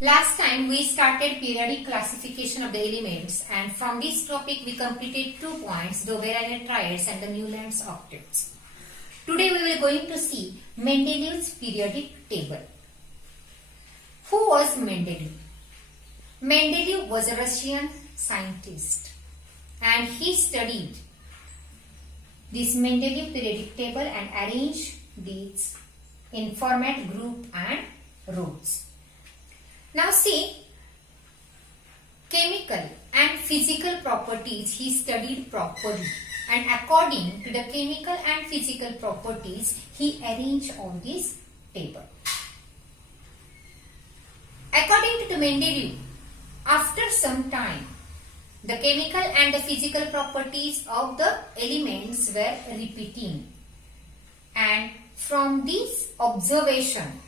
Last time we started periodic classification of the elements, and from this topic we completed 2 points, the Doberan triads and the Newland's octets. Today we will going to see Mendeleev's periodic table. Who was Mendeleev? Mendeleev was a Russian scientist and he studied this Mendeleev periodic table and arranged these in format, group and rows. Now see, chemical and physical properties he studied properly, and according to the chemical and physical properties he arranged on this table. According to Mendeleev, after some time, the chemical and the physical properties of the elements were repeating, and from this observation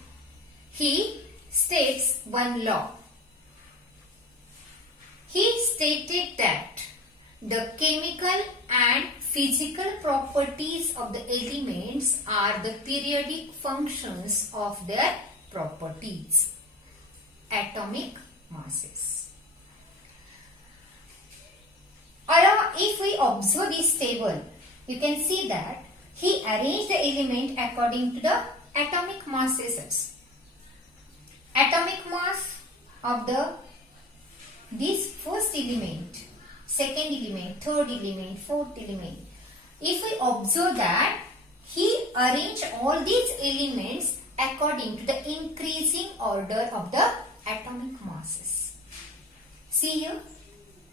he states one law. He stated that the chemical and physical properties of the elements are the periodic functions of their properties, atomic masses. If we observe this table, you can see that he arranged the element according to the atomic masses. Atomic mass of this first element, second element, third element, fourth element. If we observe that he arranged all these elements according to the increasing order of the atomic masses. See here,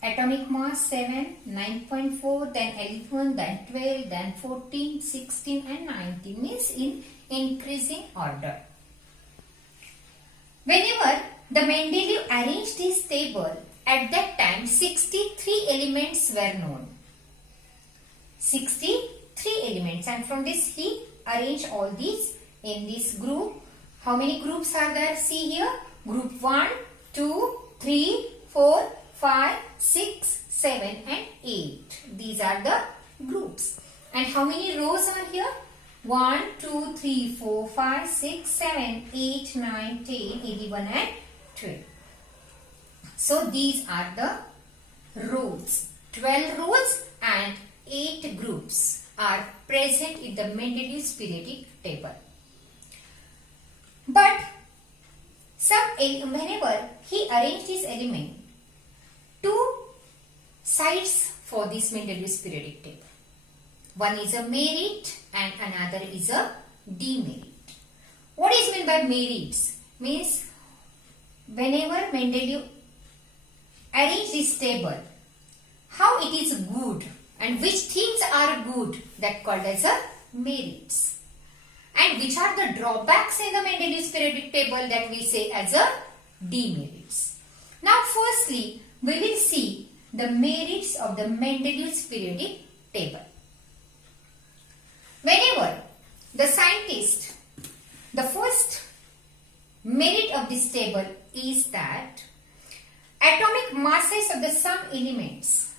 atomic mass 7, 9.4, then 11, then 12, then 14, 16 and 19, means in increasing order. Whenever the Mendeleev arranged this table, at that time 63 elements were known. 63 elements, and from this he arranged all these in this group. How many groups are there? See here, group 1, 2, 3, 4, 5, 6, 7 and 8. These are the groups. And how many rows are here? 1, 2, 3, 4, 5, 6, 7, 8, 9, 10, 11 and 12. So these are the rows. 12 rows and 8 groups are present in the Mendeleev's periodic table. But whenever he arranged this element, 2 sides for this Mendeleev's periodic table. One is a merit and another is a demerit. What is meant by merits? Means whenever Mendeleev arranged this table, how it is good and which things are good, that called as a merits. And which are the drawbacks in the Mendeleev's periodic table, that we say as a demerits. Now firstly, we will see the merits of the Mendeleev's periodic table. Whenever the scientist, the first merit of this table is that atomic masses of the some elements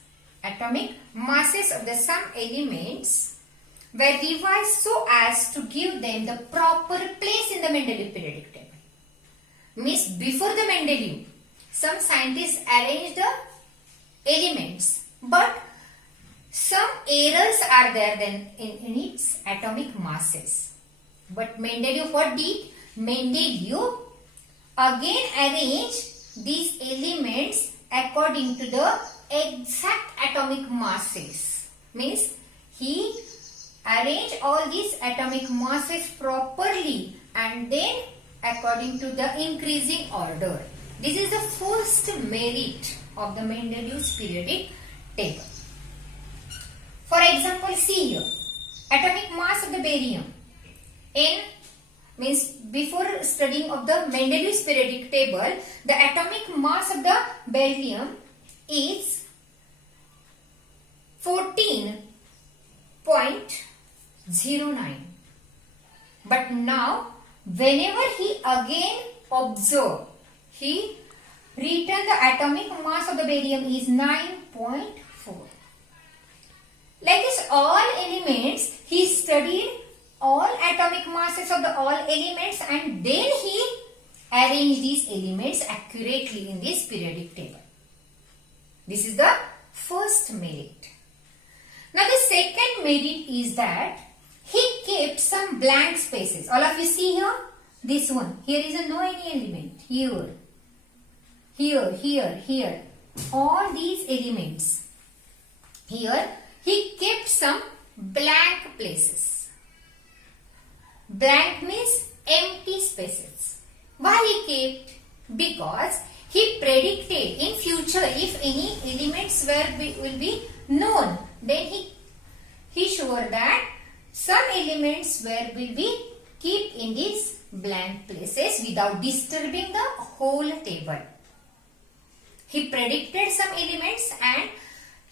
were revised so as to give them the proper place in the Mendeleev periodic table. Means before the Mendeleev, some scientists arranged the elements, but some errors are there then in its atomic masses. But Mendeleev what did? Mendeleev again arranged these elements according to the exact atomic masses. Means he arranged all these atomic masses properly and then according to the increasing order. This is the first merit of the Mendeleev's periodic table. For example, see here, atomic mass of the barium. N means before studying of the Mendeleev's periodic table, the atomic mass of the barium is 14.09. But now, whenever he again observed, he returned the atomic mass of the barium is 9.4. Like this, all elements, he studied all atomic masses of the all elements and then he arrange these elements accurately in this periodic table. This is the first merit. Now the second merit is that he kept some blank spaces. All of you see here? This one. Here is no any element. Here. All these elements. Here he kept some blank places. Blank means empty spaces. Why he kept? Because he predicted in future if any elements will be known, then he sure that some elements will be kept in these blank places without disturbing the whole table. He predicted some elements and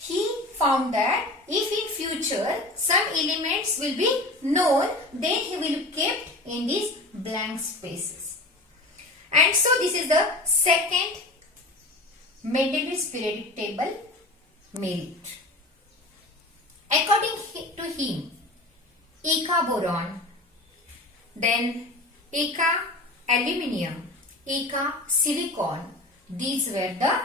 he found that if in future some elements will be known, then he will kept in these blank spaces. And so this is the second Mendeleev's periodic table merit. According to him, Eka boron, then Eka aluminium, Eka silicon, these were the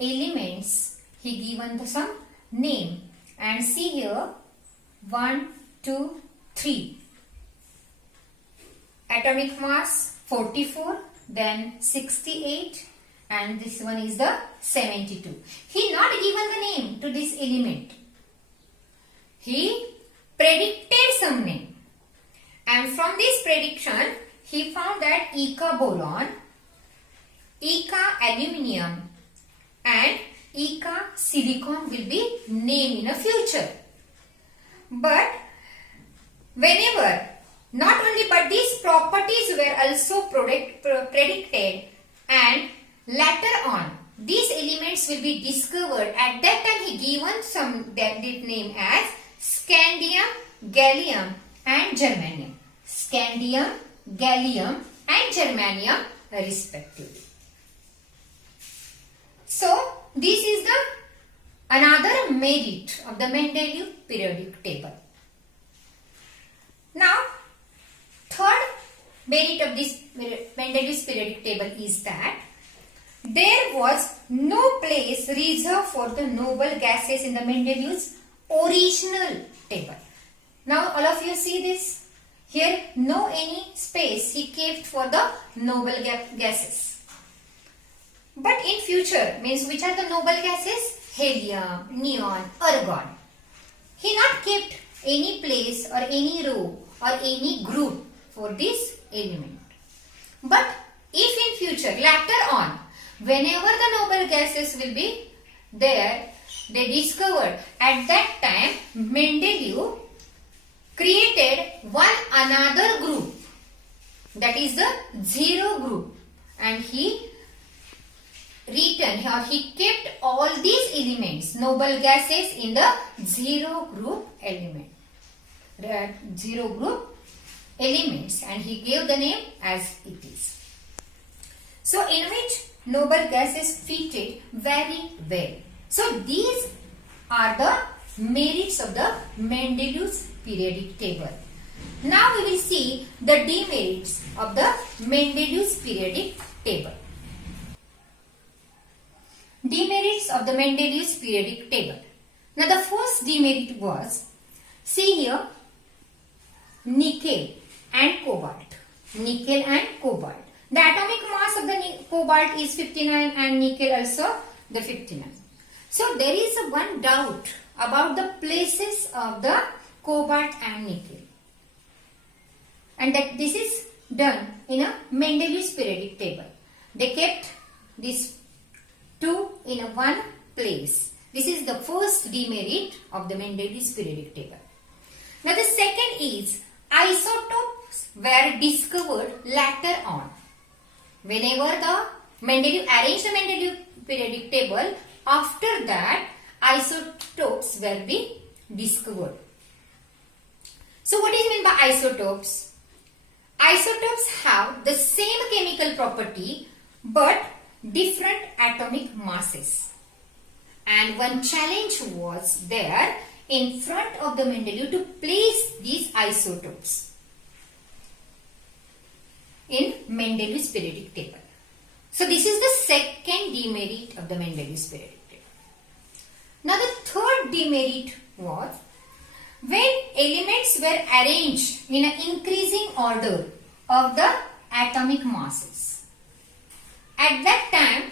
elements. He given some name, and see here 1, 2, 3. Atomic mass 44, then 68, and this one is the 72. He not given the name to this element. He predicted some name, and from this prediction he found that Eka boron, Eka aluminium and Eka silicon will be named in the future. But whenever, not only but these properties were also predicted, and later on these elements will be discovered. At that time he given some that name as scandium, gallium and germanium. Scandium, gallium and germanium respectively. So this is the another merit of the Mendeleev periodic table. Now third merit of this Mendeleev's periodic table is that there was no place reserved for the noble gases in the Mendeleev's original table. Now all of you see this? Here no any space he kept for the noble gases. But in future, means which are the noble gases? Helium, neon, argon. He not kept any place or any row or any group for this element. But if in future, later on, whenever the noble gases will be there, they discovered, at that time Mendeleev created one another group, that is the zero group, and he kept all these elements, noble gases, in the zero group element, zero group elements, and he gave the name as it is. So in which noble gases fitted very well. So these are the merits of the Mendeleev's periodic table. Now we will see the demerits of the Mendeleev's periodic table. Demerits of the Mendeleev's periodic table. Now the first demerit was, see here, nickel and cobalt. Nickel and cobalt. The atomic mass of the cobalt is 59 and nickel also the 59. So there is one doubt about the places of the cobalt and nickel. And that this is done in a Mendeleev's periodic table. They kept these two in one place. This is the first demerit of the Mendeleev's periodic table. Now the second is isotopes were discovered later on. Whenever the Mendeleev arranged the Mendeleev periodic table, after that isotopes will be discovered. So what is meant by isotopes? Isotopes have the same chemical property but different atomic masses. And one challenge was there in front of the Mendeleev to place these isotopes. in Mendeleev's periodic table. So this is the second demerit of the Mendeleev's periodic table. Now the third demerit was when elements were arranged in an increasing order of the atomic masses. At that time,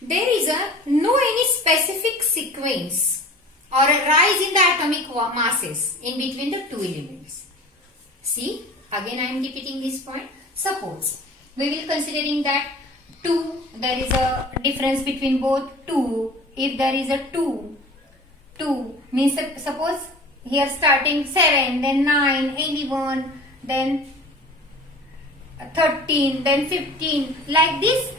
there is no any specific sequence or a rise in the atomic masses in between the two elements. See, again I am repeating this point. Suppose we will considering that 2, there is a difference between both 2. If there is a 2 means suppose here starting 7, then 9, 11, then 13, then 15, like this.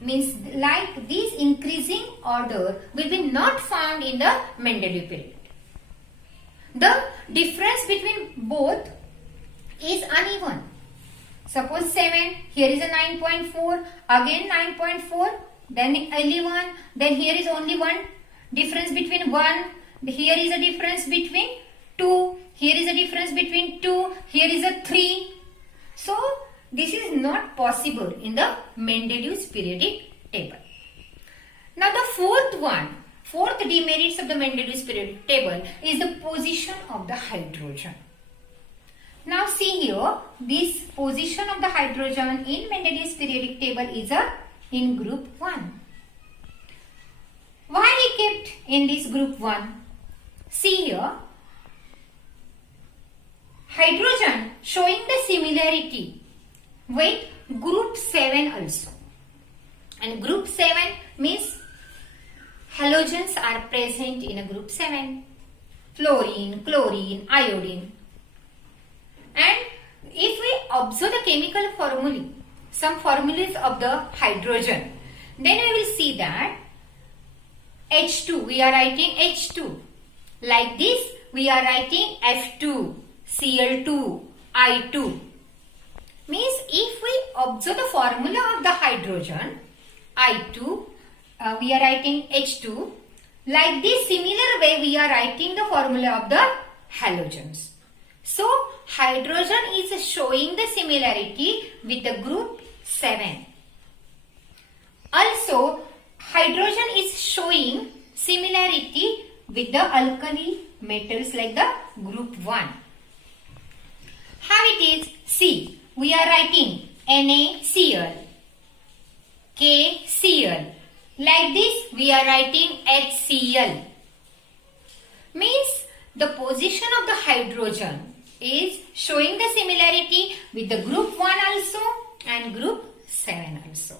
Means like this increasing order will be not found in the Mendeleev period. The difference between both is uneven. Suppose 7, here is a 9.4, again 9.4, then 11, then here is only one difference between 1, here is a difference between 2, here is a difference between 2, here is a 3. So this is not possible in the Mendeleev's periodic table. Now the fourth demerits of the Mendeleev's periodic table is the position of the hydrogen. Now see here, this position of the hydrogen in Mendeleev's periodic table is in group 1. Why he kept in this group 1? See here, hydrogen showing the similarity with group 7 also. And group 7 means halogens are present in a group 7. Fluorine, chlorine, iodine. And if we observe the chemical formulae, some formulas of the hydrogen, then we will see that H2, we are writing H2. Like this, we are writing F2, Cl2, I2. Means if we observe the formula of the hydrogen, I2, we are writing H2. Like this similar way we are writing the formula of the halogens. So hydrogen is showing the similarity with the group 7. Also hydrogen is showing similarity with the alkali metals like the group 1. How it is? See, we are writing NaCl, KCl. Like this we are writing HCl. Means the position of the hydrogen is showing the similarity with the group 1 also and group 7 also.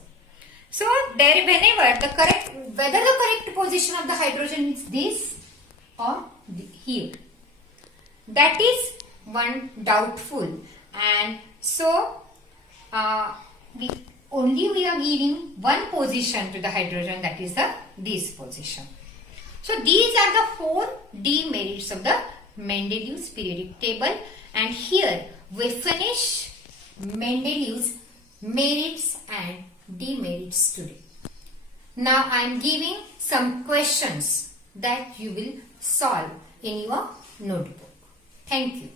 So there whether the correct position of the hydrogen is this or here, that is one doubtful, and so we are giving one position to the hydrogen, that is this position. So these are the 4 demerits of the Mendeleev's periodic table, and here we finish Mendeleev's merits and demerits today. Now I am giving some questions that you will solve in your notebook. Thank you.